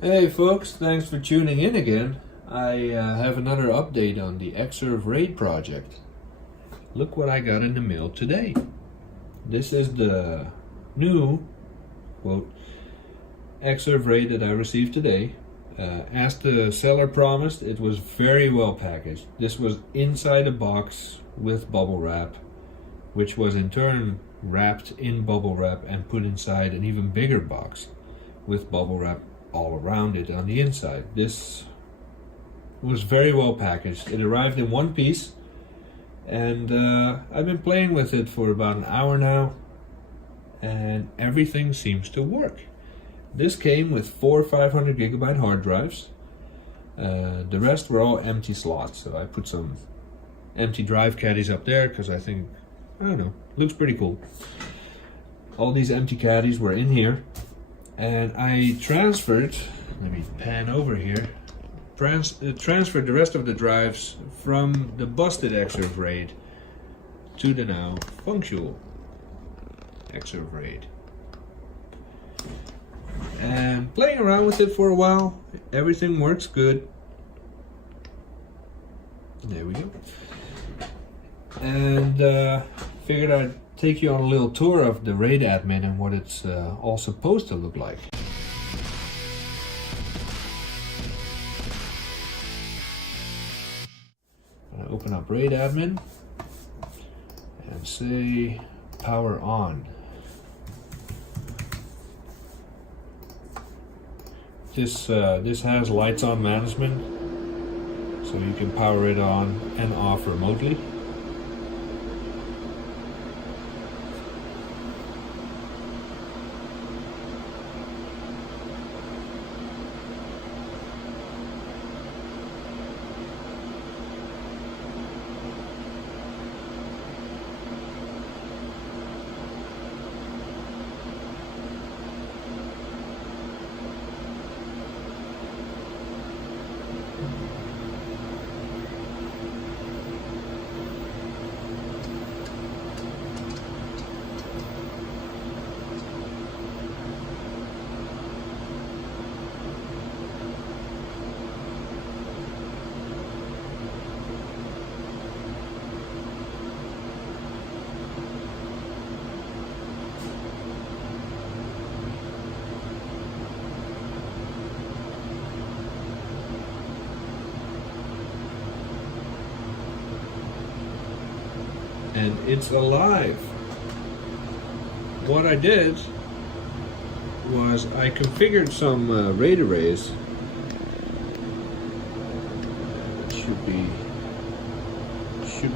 Hey folks, thanks for tuning in again. I have another update on the Xserve RAID project. Look what I got in the mail today. This is the new, quote, Xserve RAID that I received today. As the seller promised, it was very well packaged. This was inside a box with bubble wrap, which was in turn wrapped in bubble wrap and put inside an even bigger box with bubble wrap all around it on the inside. This was very well packaged. It arrived in one piece, and I've been playing with it for about an hour now, and everything seems to work. This came with 4 500 gigabyte hard drives. The rest were all empty slots, so I put some empty drive caddies up there because I think, I don't know, looks pretty cool. All these empty caddies were in here, and I transferred, let me pan over here, transferred the rest of the drives from the busted Xserve RAID to the now functional Xserve RAID. And playing around with it for a while, everything works good. There we go. And figured I'd take you on a little tour of the RAID admin and what it's all supposed to look like. I'm gonna open up RAID admin and say power on. This has lights on management, so you can power it on and off remotely. And it's alive. What I did was I configured some RAID arrays. It should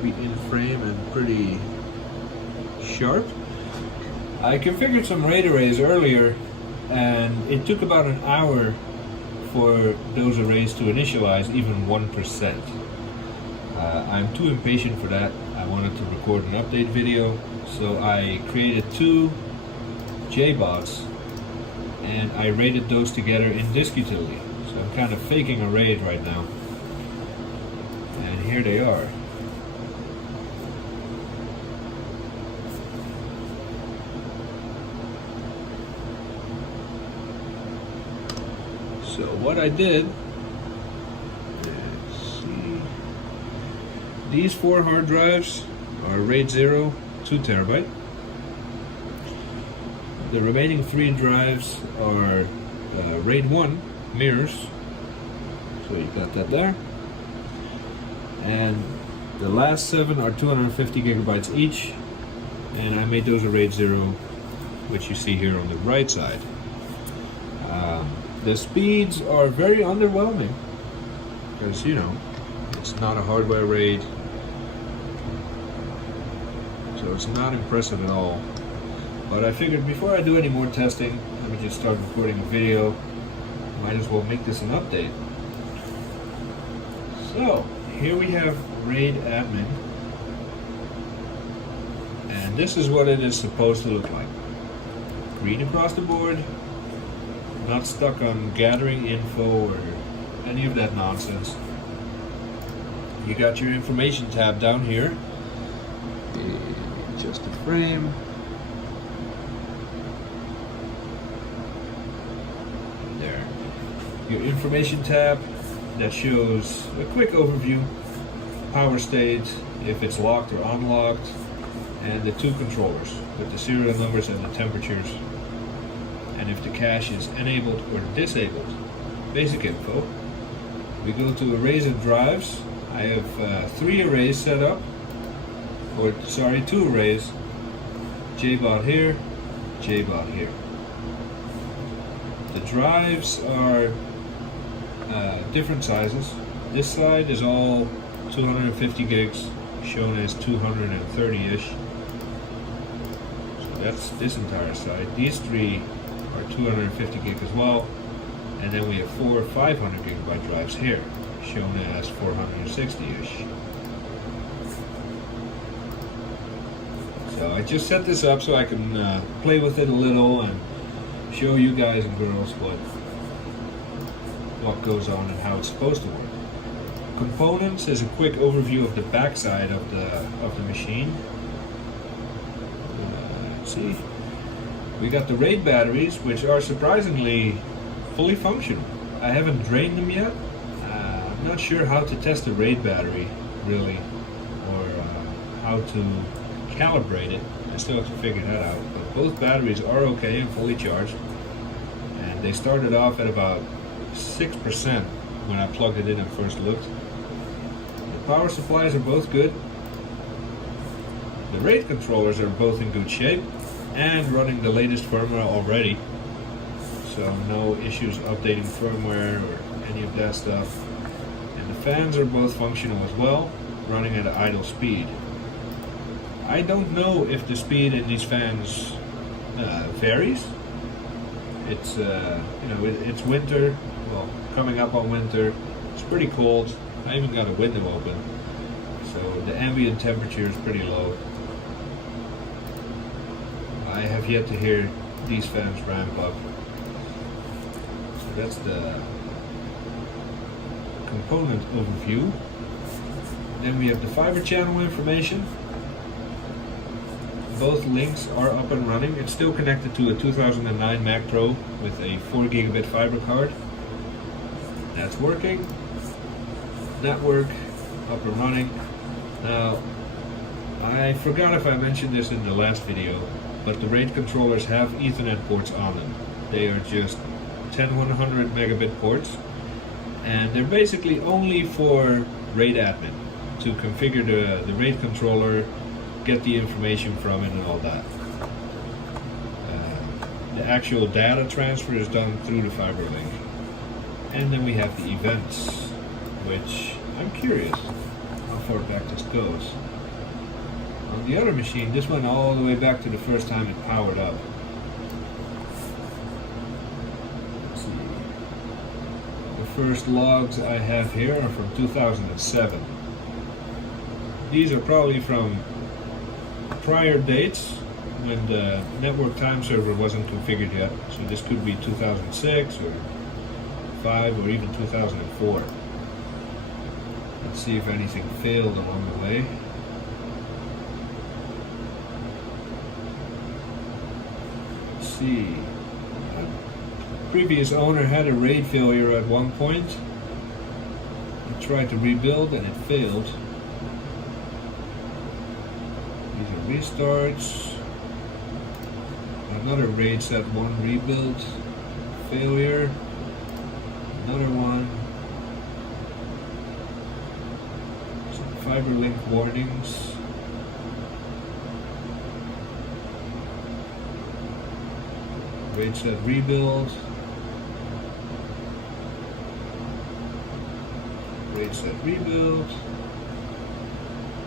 be in frame and pretty sharp. I configured some RAID arrays earlier, and it took about an hour for those arrays to initialize even 1%. I'm too impatient for that. I wanted to record an update video, so I created 2 JBots and I raided those together in disk utility. So I'm kind of faking a raid right now. And here they are. So what I did, these 4 hard drives are RAID 0, 2 terabyte. The remaining 3 drives are RAID 1 mirrors. So you got that there. And the last 7 are 250 gigabytes each. And I made those a RAID 0, which you see here on the right side. The speeds are very underwhelming because, you know, it's not a hardware RAID. So it's not impressive at all. But I figured before I do any more testing, let me just start recording a video. Might as well make this an update. So here we have RAID admin. And this is what it is supposed to look like. Green across the board. Not stuck on gathering info or any of that nonsense. You got your information tab down here. Just a frame. There. your information tab that shows a quick overview, power state, if it's locked or unlocked, and the two controllers with the serial numbers and the temperatures, and if the cache is enabled or disabled. Basic info. We go to arrays and drives. I have 3 arrays set up, or sorry, 2 arrays. JBOD here, JBOD here. The drives are different sizes. This side is all 250 gigs, shown as 230-ish. So that's this entire side. These 3 are 250 gig as well. And then we have 4 500 gigabyte drives here, shown as 460-ish. So I just set this up so I can play with it a little and show you guys and girls what goes on and how it's supposed to work. Components is a quick overview of the backside of the machine. Let's see. We got the RAID batteries, which are surprisingly fully functional. I haven't drained them yet. I'm not sure how to test a RAID battery, really, or how to calibrate it. I still have to figure that out. But both batteries are okay and fully charged. And they started off at about 6% when I plugged it in and first looked. The power supplies are both good. The RAID controllers are both in good shape and running the latest firmware already. So no issues updating firmware or any of that stuff. And the fans are both functional as well, running at idle speed. I don't know if the speed in these fans varies. It's it's winter, well, coming up on winter. It's pretty cold. I even got a window open, so the ambient temperature is pretty low. I have yet to hear these fans ramp up. So that's the component overview. Then we have the fiber channel information. Both links are up and running. It's still connected to a 2009 Mac Pro with a 4 gigabit fiber card. That's working. Network up and running. Now, I forgot if I mentioned this in the last video, but the RAID controllers have Ethernet ports on them. They are just 10100 megabit ports, and they're basically only for RAID admin to configure the RAID controller, get the information from it and all that. The actual data transfer is done through the fiber link. And then we have the events, which I'm curious how far back this goes. On the other machine, this went all the way back to the first time it powered up. Let's see. The first logs I have here are from 2007. These are probably from prior dates when the network time server wasn't configured yet. So this could be 2006 or 5 or even 2004. Let's see if anything failed along the way. Let's see. The previous owner had a RAID failure at one point. He tried to rebuild and it failed. These are restarts. Another RAID set 1 rebuild failure. Another one. Some fiber link warnings. RAID set rebuild. RAID set rebuild.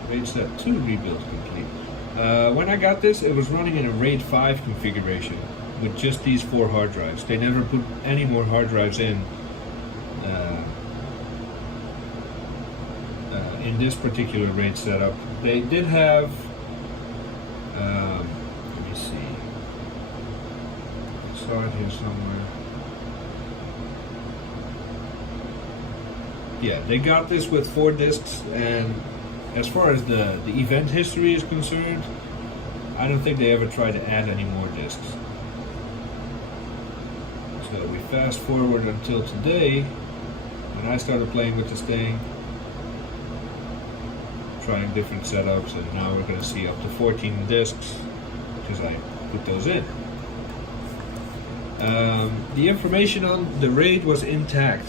RAID set 2 rebuild complete. When I got this, it was running in a RAID 5 configuration with just these 4 hard drives. They never put any more hard drives in this particular RAID setup. They did have, let me see, I saw it here somewhere. Yeah, they got this with 4 disks, and as far as the event history is concerned, I don't think they ever tried to add any more disks. So So we fast forward until today, when I started playing with this thing, trying different setups, and now we're going to see up to 14 discs because I put those in. The information on the RAID was intact.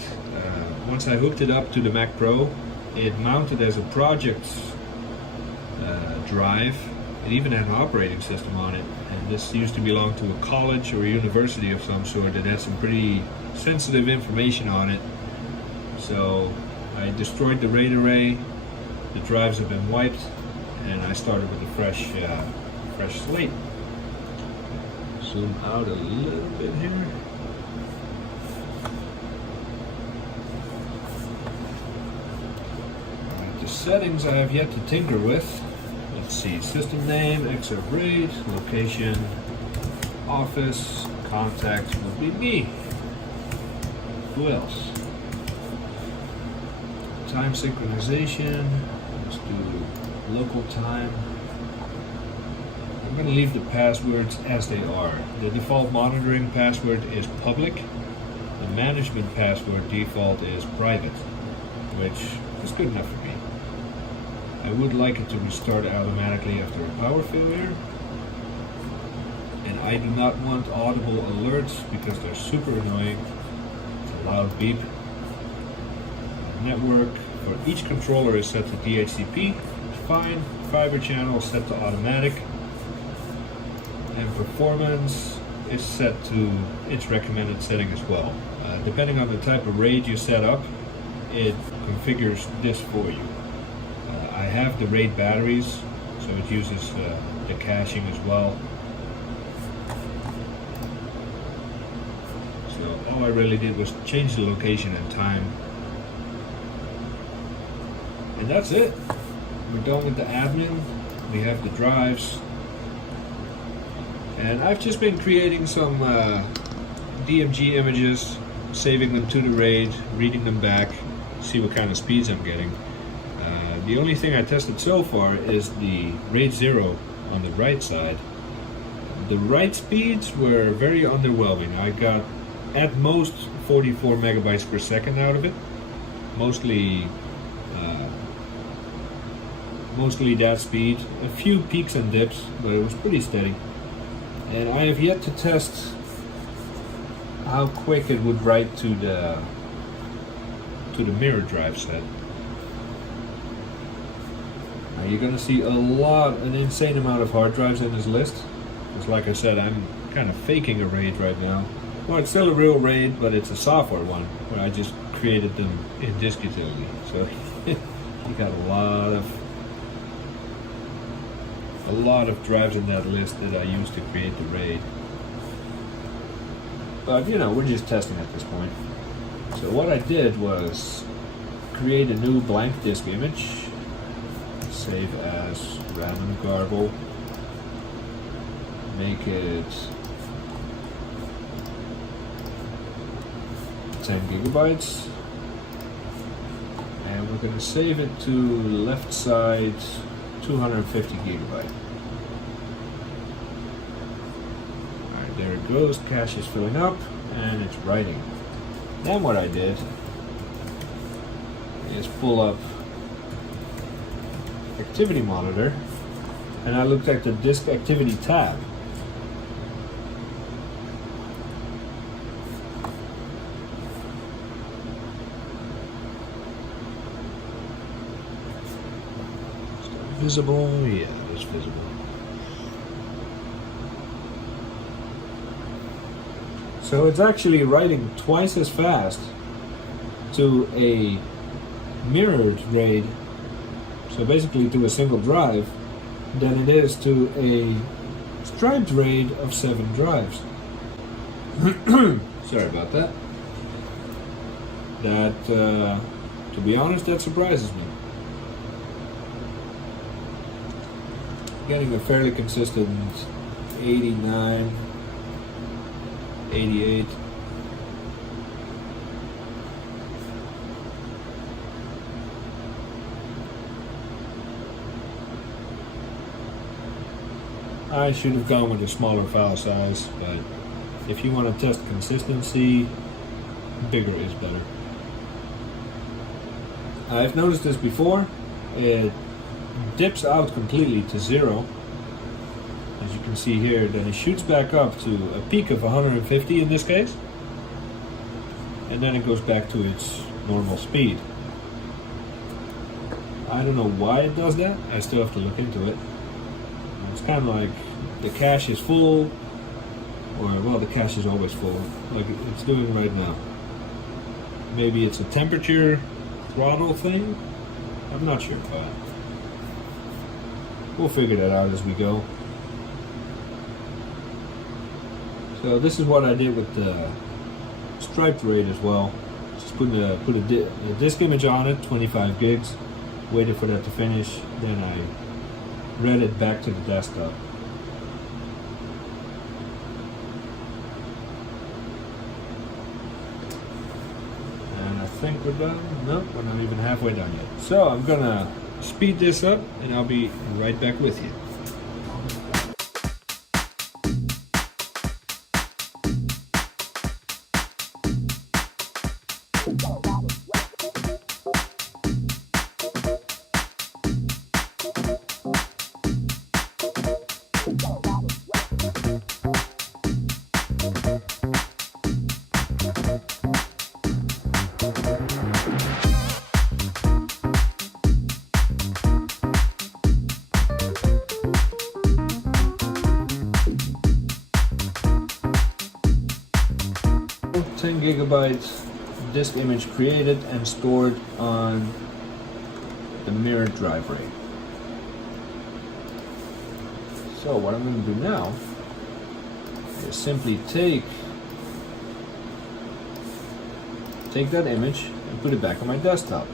Once I hooked it up to the Mac Pro, it mounted as a project drive. It even had an operating system on it, and this used to belong to a college or a university of some sort that had some pretty sensitive information on it. So I destroyed the RAID array, the drives have been wiped, and I started with a fresh slate. Zoom out a little bit here. Alright, the settings I have yet to tinker with. Let's see, system name, Xserve RAID, location, office, contact will be me. Who else? Time synchronization, let's do local time. I'm going to leave the passwords as they are. The default monitoring password is public. The management password default is private, which is good enough for me. I would like it to restart automatically after a power failure. And I do not want audible alerts because they're super annoying. It's a loud beep. Network for each controller is set to DHCP. It's fine. Fiber channel set to automatic. And performance is set to its recommended setting as well. Depending on the type of RAID you set up, it configures this for you. I have the RAID batteries, so it uses the caching as well. So all I really did was change the location and time. And that's it. We're done with the admin. We have the drives. And I've just been creating some DMG images, saving them to the RAID, reading them back, see what kind of speeds I'm getting. The only thing I tested so far is the RAID 0 on the right side. The write speeds were very underwhelming. I got at most 44 megabytes per second out of it. Mostly that speed. A few peaks and dips, but it was pretty steady. And I have yet to test how quick it would write to the mirror drive set. Now you're going to see an insane amount of hard drives in this list. Because like I said, I'm kind of faking a RAID right now. Well, it's still a real RAID, but it's a software one where I just created them in disk utility. So you got a lot of drives in that list that I used to create the RAID. But you know, we're just testing at this point. So what I did was create a new blank disk image, save as random garble, make it 10 gigabytes, and we're going to save it to left side 250 gigabyte. Alright, there it goes. Cache is filling up and it's writing. Then what I did is pull up Activity Monitor and I looked at the Disk Activity tab. Visible? Yeah, it's visible. So it's actually writing twice as fast to a mirrored RAID, so basically to a single drive, than it is to a striped RAID of 7 drives. Sorry about that. To be honest, that surprises me. Getting a fairly consistent 89, 88. I should have gone with a smaller file size, but If you want to test consistency, bigger is better. I've noticed this before. It dips out completely to 0, as you can see here. Then it shoots back up to a peak of 150 in this case, and then it goes back to its normal speed. I don't know why it does that. I still have to look into it. It's kind of like the cache is full, or well, the cache is always full, like it's doing right now. Maybe it's a temperature throttle thing. I'm not sure, but we'll figure that out as we go. So this is what I did with the striped RAID as well. Just put a disk image on it, 25 gigs. Waited for that to finish, then I read it back to the desktop. And I think we're done. Nope, we're not even halfway done yet. So I'm gonna speed this up and I'll be right back with you. Gigabytes disk image created and stored on the mirrored drive RAID. So what I'm going to do now is simply take that image and put it back on my desktop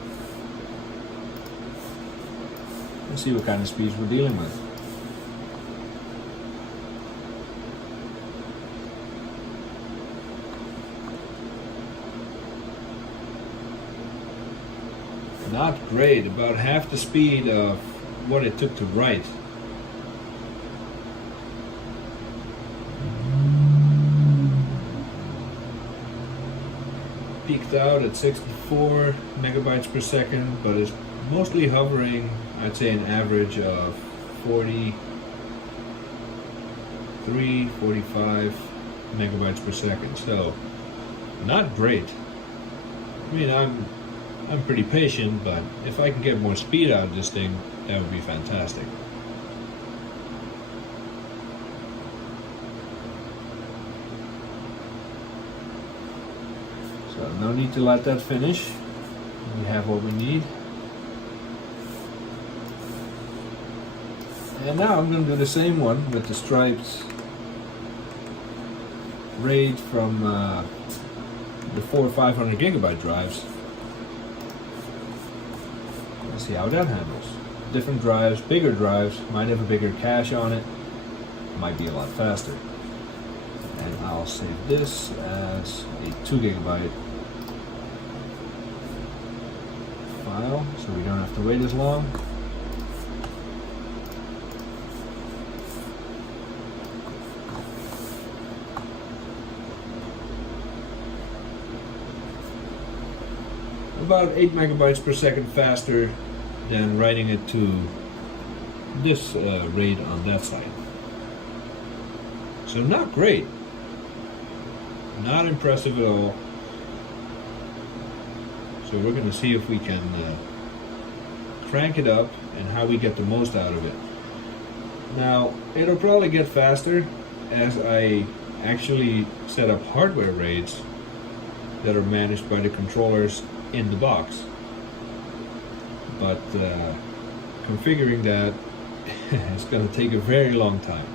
and see what kind of speeds we're dealing with. Not great, about half the speed of what it took to write. Peaked out at 64 megabytes per second, but it's mostly hovering, I'd say an average of 43, 45 megabytes per second. So, not great. I mean, I'm pretty patient, but if I can get more speed out of this thing, that would be fantastic. So no need to let that finish. We have what we need. And now I'm going to do the same one with the striped RAID from the 400 or 500 gigabyte drives. Let's see how that handles. Different drives, bigger drives, might have a bigger cache on it, might be a lot faster. And I'll save this as a 2 gigabyte file, so we don't have to wait as long. About 8 megabytes per second faster than writing it to this RAID on that side. So not great. Not impressive at all. So we're going to see if we can crank it up and how we get the most out of it. Now, it'll probably get faster as I actually set up hardware RAIDs that are managed by the controllers in the box. But configuring that is going to take a very long time.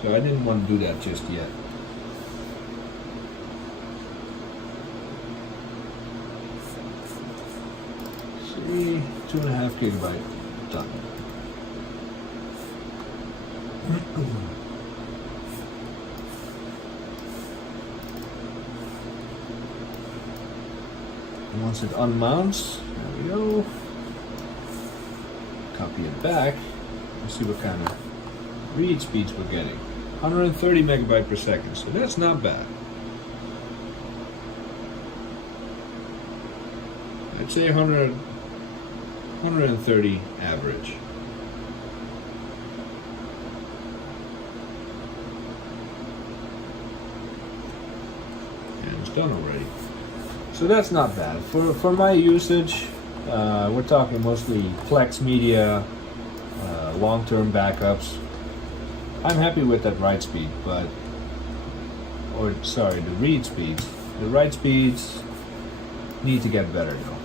So I didn't want to do that just yet. See, 2.5 gigabyte done. Once it unmounts, there we go. Copy it back and see what kind of read speeds we're getting. 130 megabyte per second, so that's not bad. I'd say 130 average. And it's done already. So that's not bad. For my usage, we're talking mostly Plex media, long-term backups. I'm happy with that write speed, the read speeds. The write speeds need to get better though.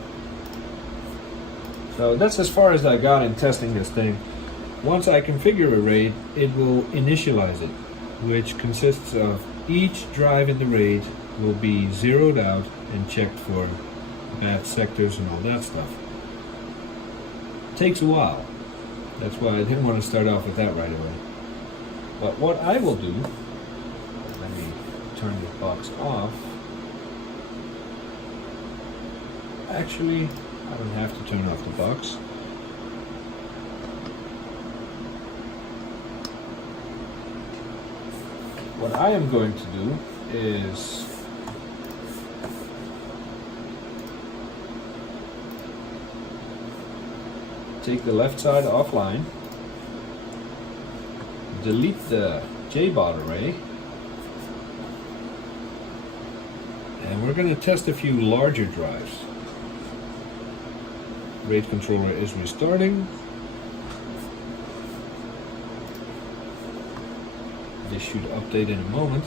So that's as far as I got in testing this thing. Once I configure a RAID, it will initialize it, which consists of each drive in the RAID will be zeroed out and checked for bad sectors and all that stuff. It takes a while. That's why I didn't want to start off with that right away. But what I will do, let me turn this box off. Actually, I don't have to turn off the box. What I am going to do is take the left side offline, delete the JBOD array, and we're going to test a few larger drives. RAID controller is restarting. This should update in a moment.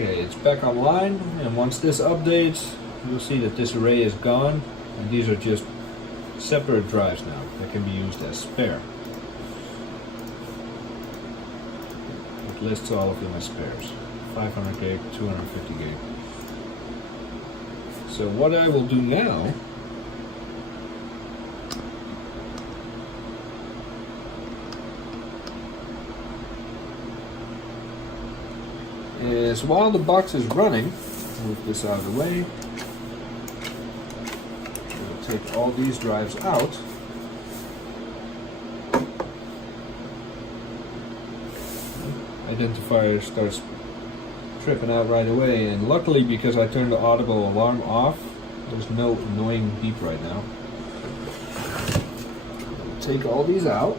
Okay, it's back online, and once this updates, you'll see that this array is gone, and these are just separate drives now that can be used as spare. It lists all of them as spares, 500 gig, 250 gig. So what I will do now is, while the box is running, move this out of the way, we'll take all these drives out. Identifier starts tripping out right away, and luckily, because I turned the audible alarm off, there's no annoying beep right now. We'll take all these out.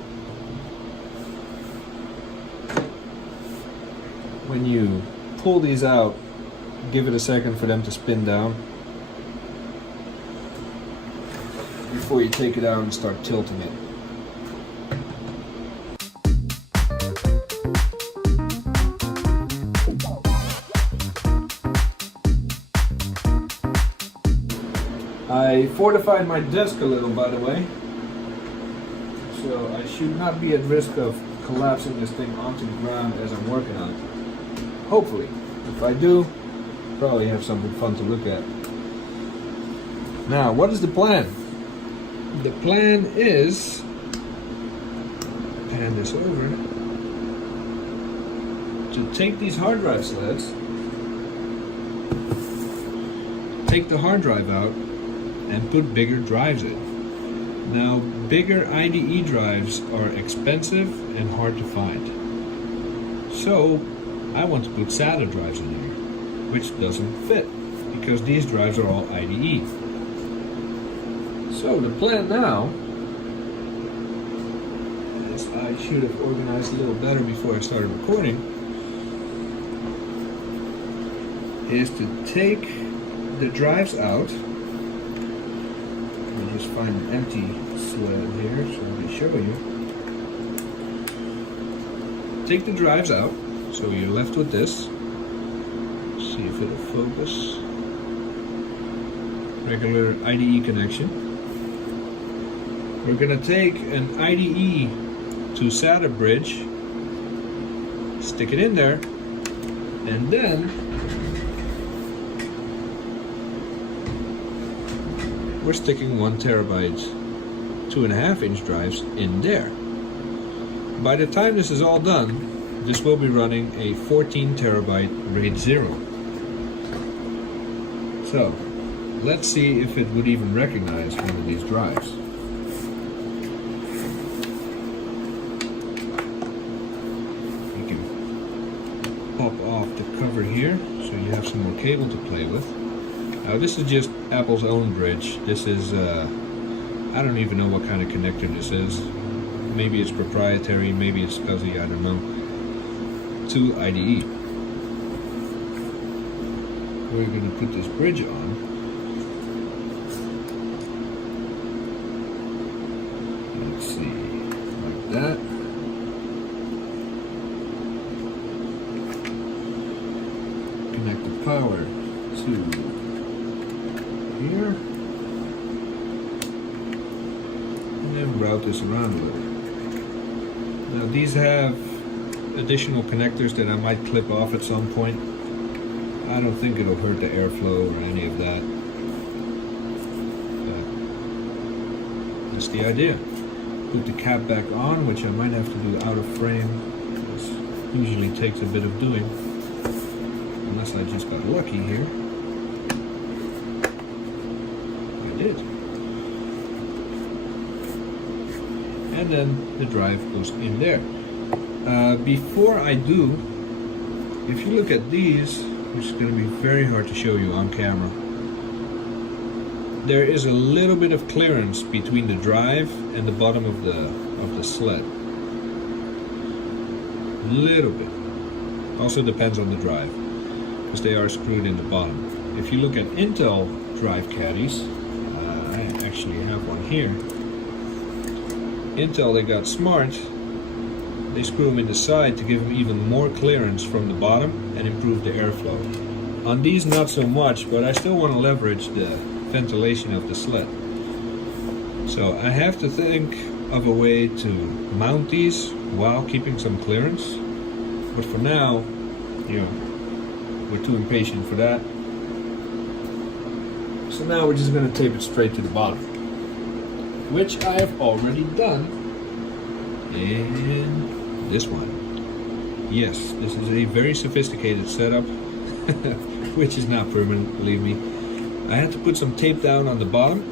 When you pull these out, give it a second for them to spin down before you take it out and start tilting it. I fortified my desk a little, by the way, so I should not be at risk of collapsing this thing onto the ground as I'm working on it. Hopefully. If I do, probably have something fun to look at. Now, what is the plan? The plan is, pan this over, to take these hard drive sleds, take the hard drive out, and put bigger drives in. Now, bigger IDE drives are expensive and hard to find. So, I want to put SATA drives in here, which doesn't fit, because these drives are all IDE. So the plan now, as I should have organized a little better before I started recording, is to take the drives out. I'll just find an empty sled here so I can show you. Take the drives out. So you're left with this. See if it'll focus. Regular IDE connection. We're going to take an IDE to SATA bridge, stick it in there, and then we're sticking 1 terabyte 2.5 inch drives in there. By the time this is all done, this will be running a 14 terabyte RAID 0. So let's see if it would even recognize one of these drives. You can pop off the cover here so you have some more cable to play with. Now this is just Apple's own bridge. This is, I don't even know what kind of connector this is. Maybe it's proprietary, maybe it's fuzzy, I don't know. To IDE. We're going to put this bridge on. Let's see, like that. Connect the power to here. And then route this around a little. Now these have additional connectors that I might clip off at some point. I don't think it'll hurt the airflow or any of that. But that's the idea. Put the cap back on, which I might have to do out of frame. This usually takes a bit of doing. Unless I just got lucky here. I did. And then the drive goes in there. Before I do, if you look at these, which is going to be very hard to show you on camera, there is a little bit of clearance between the drive and the bottom of the sled. Little bit. Also depends on the drive, because they are screwed in the bottom. If you look at Intel drive caddies, I actually have one here. Intel, they got smart. They screw them in the side to give them even more clearance from the bottom and improve the airflow. On these, not so much, but I still want to leverage the ventilation of the sled. So I have to think of a way to mount these while keeping some clearance. But for now, you know, we're too impatient for that. So now we're just going to tape it straight to the bottom, which I have already done in this one. Yes, this is a very sophisticated setup, which is not permanent, believe me. I had to put some tape down on the bottom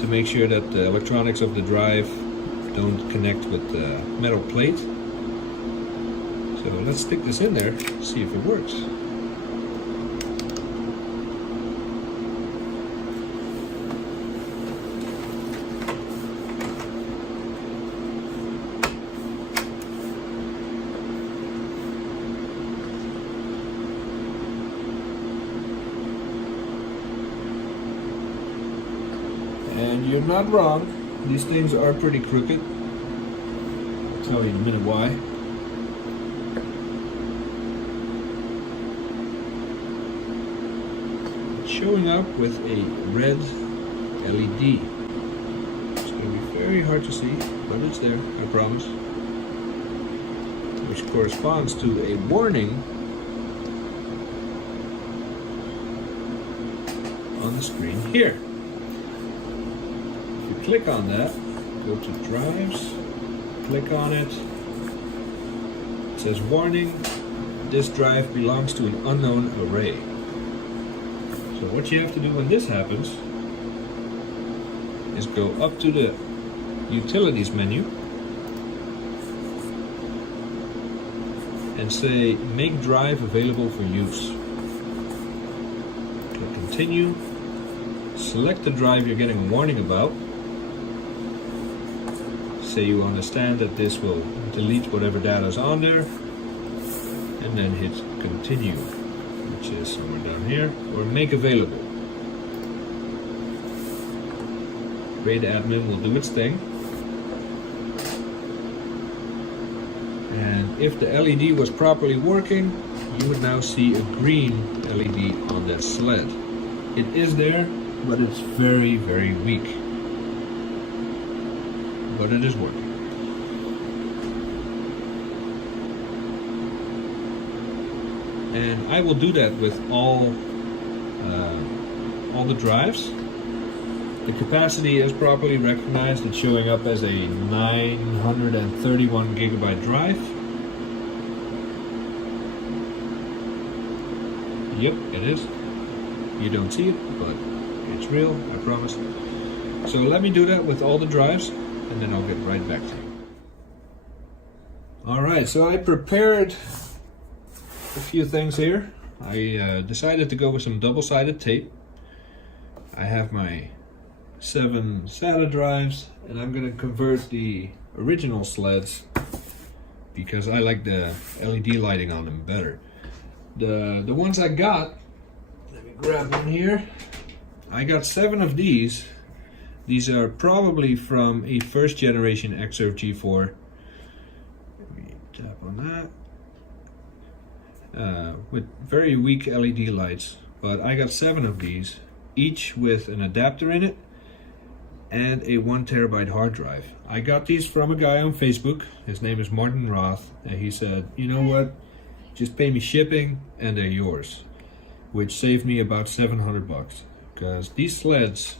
to make sure that the electronics of the drive don't connect with the metal plate. So let's stick this in there, see if it works. And you're not wrong, these things are pretty crooked. I'll tell you in a minute why. It's showing up with a red LED. It's going to be very hard to see, but it's there, I promise. Which corresponds to a warning on the screen here. Click on that, go to drives, click on it. It says warning, this drive belongs to an unknown array. So what you have to do when this happens is go up to the utilities menu and say make drive available for use. Click continue, select the drive you're getting a warning about. Say you understand that this will delete whatever data is on there, and then hit continue, which is somewhere down here, or make available. RAID admin will do its thing, and if the LED was properly working, you would now see a green LED on that sled. It is there, but it's very, very weak. But it is working. And I will do that with all the drives. The capacity is properly recognized. It's showing up as a 931 gigabyte drive. Yep, it is. You don't see it, but it's real, I promise. So let me do that with all the drives, and then I'll get right back to you. Alright, so I prepared a few things here. I decided to go with some double-sided tape. I have my 7 SATA drives, and I'm going to convert the original sleds because I like the LED lighting on them better. The ones I got, let me grab one here. I got 7 of these. These are probably from a first generation Xserve G4. Let me tap on that. With very weak LED lights, but I got 7 of these, each with an adapter in it and a 1 terabyte hard drive. I got these from a guy on Facebook. His name is Martin Roth, and he said, you know what, just pay me shipping and they're yours, which saved me about 700 bucks, because these sleds,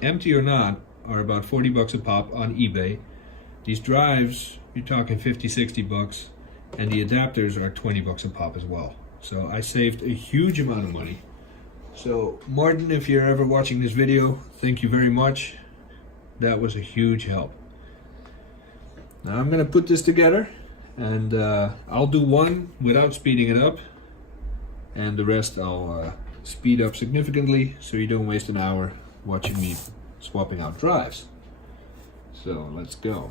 empty or not, are about 40 bucks a pop on eBay. These drives, you're talking 50-60 bucks, and the adapters are 20 bucks a pop as well. So I saved a huge amount of money. So Martin, if you're ever watching this video, thank you very much. That was a huge help. Now I'm gonna put this together, and I'll do one without speeding it up, and the rest I'll speed up significantly so you don't waste an hour watching me swapping out drives. So let's go.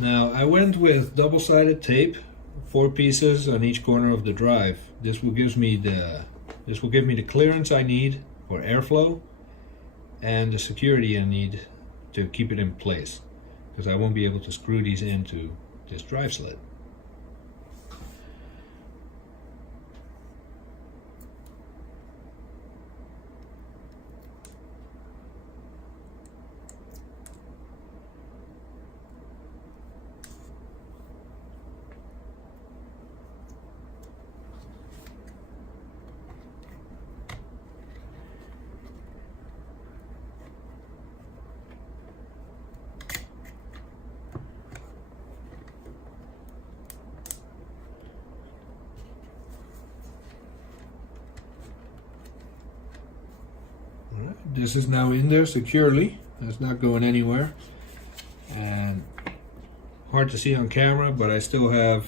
Now I went with double-sided tape, 4 pieces on each corner of the drive. This will give me the clearance I need for airflow and the security I need to keep it in place, because I won't be able to screw these into this drive sled. This is now in there securely. It's not going anywhere. And hard to see on camera, but I still have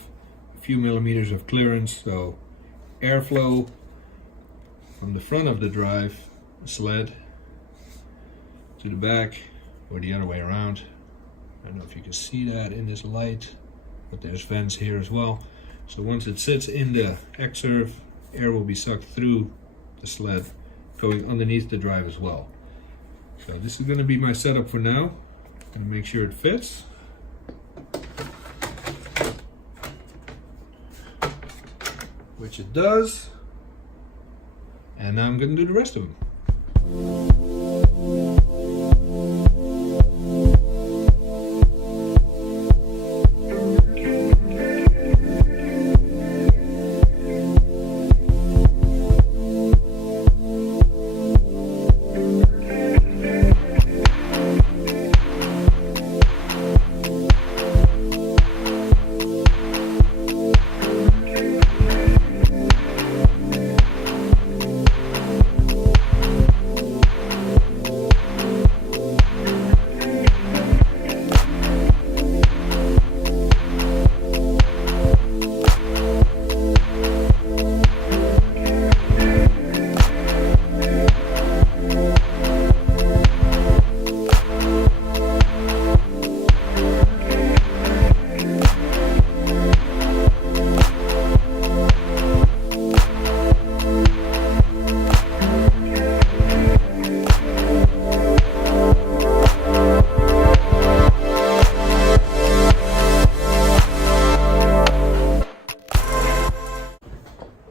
a few millimeters of clearance, so airflow from the front of the drive sled to the back, or the other way around. I don't know if you can see that in this light, but there's vents here as well. So once it sits in the Xserve, air will be sucked through the sled, going underneath the drive as well. So this is going to be my setup for now. I'm going to make sure it fits. Which it does. And now I'm going to do the rest of them.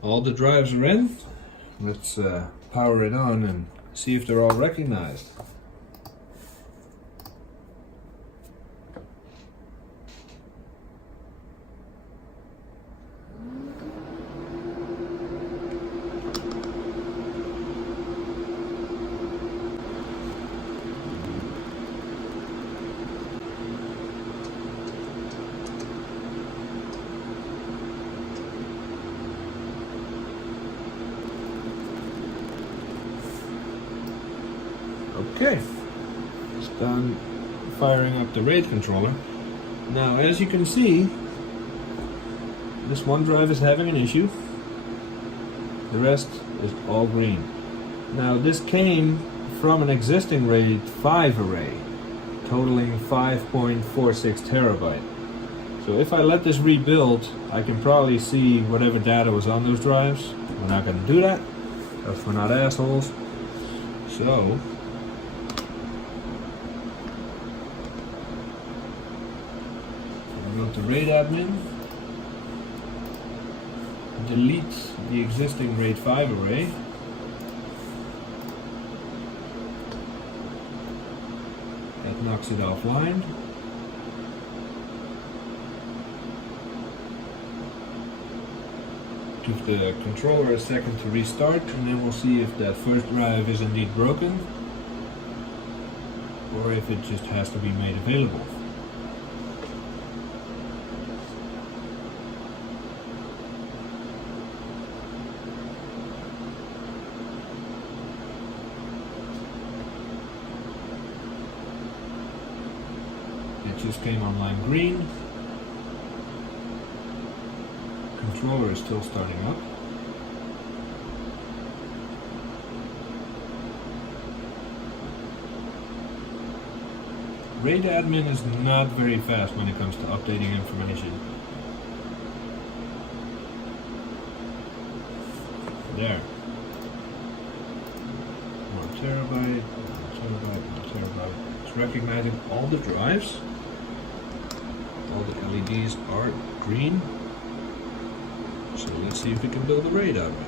All the drives are in. Let's power it on and see if they're all recognized. Okay, it's done firing up the RAID controller. Now, as you can see, this one drive is having an issue. The rest is all green. Now, this came from an existing RAID 5 array, totaling 5.46 terabyte. So if I let this rebuild, I can probably see whatever data was on those drives. We're not going to do that, because we're not assholes. So go to RAID admin, delete the existing RAID 5 array, that knocks it offline. Give the controller a second to restart, and then we'll see if that first drive is indeed broken or if it just has to be made available. It just came online green. Controller is still starting up. RAID admin is not very fast when it comes to updating information. There. 1 terabyte, 1 terabyte, 1 terabyte. It's recognizing all the drives. All the LEDs are green. So let's see if we can build a RAID out of it.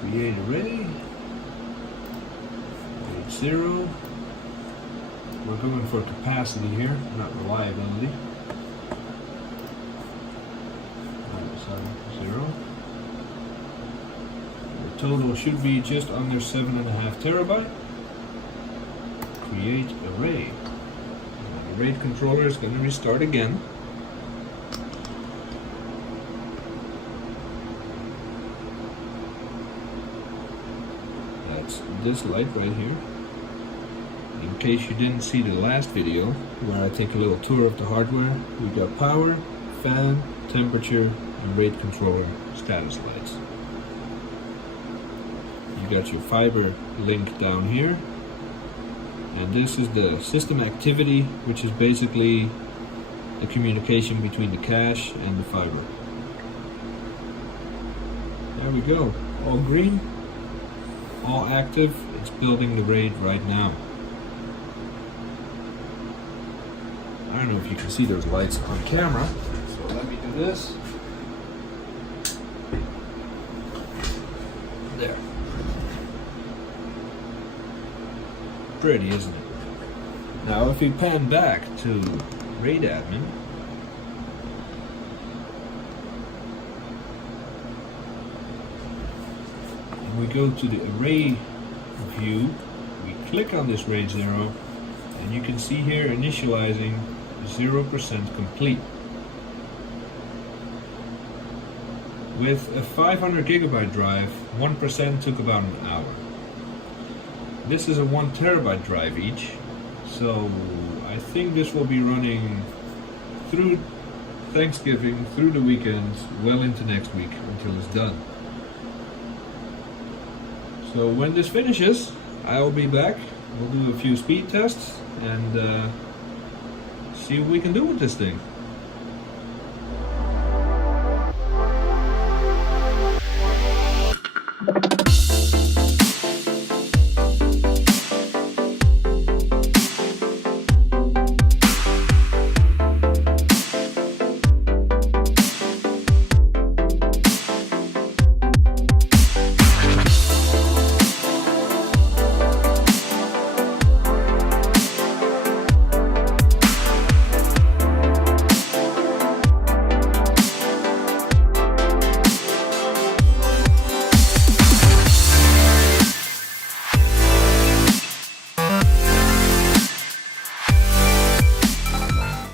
Create array. RAID 0. We're going for capacity here, not reliability. 0. The total should be just under 7.5 terabyte. Create array. The RAID controller is going to restart again. That's this light right here. In case you didn't see the last video where I take a little tour of the hardware, we got power, fan, temperature, and RAID controller status lights. You got your fiber link down here, and this is the system activity, which is basically the communication between the cache and the fiber. There we go, all green, all active. It's building the RAID right now. I don't know if you can see those lights on camera, so let me do this. There. Pretty, isn't it? Now if we pan back to RAID admin, and we go to the array view, we click on this RAID 0, and you can see here initializing 0% complete. With a 500 gigabyte drive, 1% took about an hour. This is a 1 terabyte drive each, so I think this will be running through Thanksgiving, through the weekends, well into next week until it's done. So when this finishes, I'll be back. We'll do a few speed tests and see what we can do with this thing.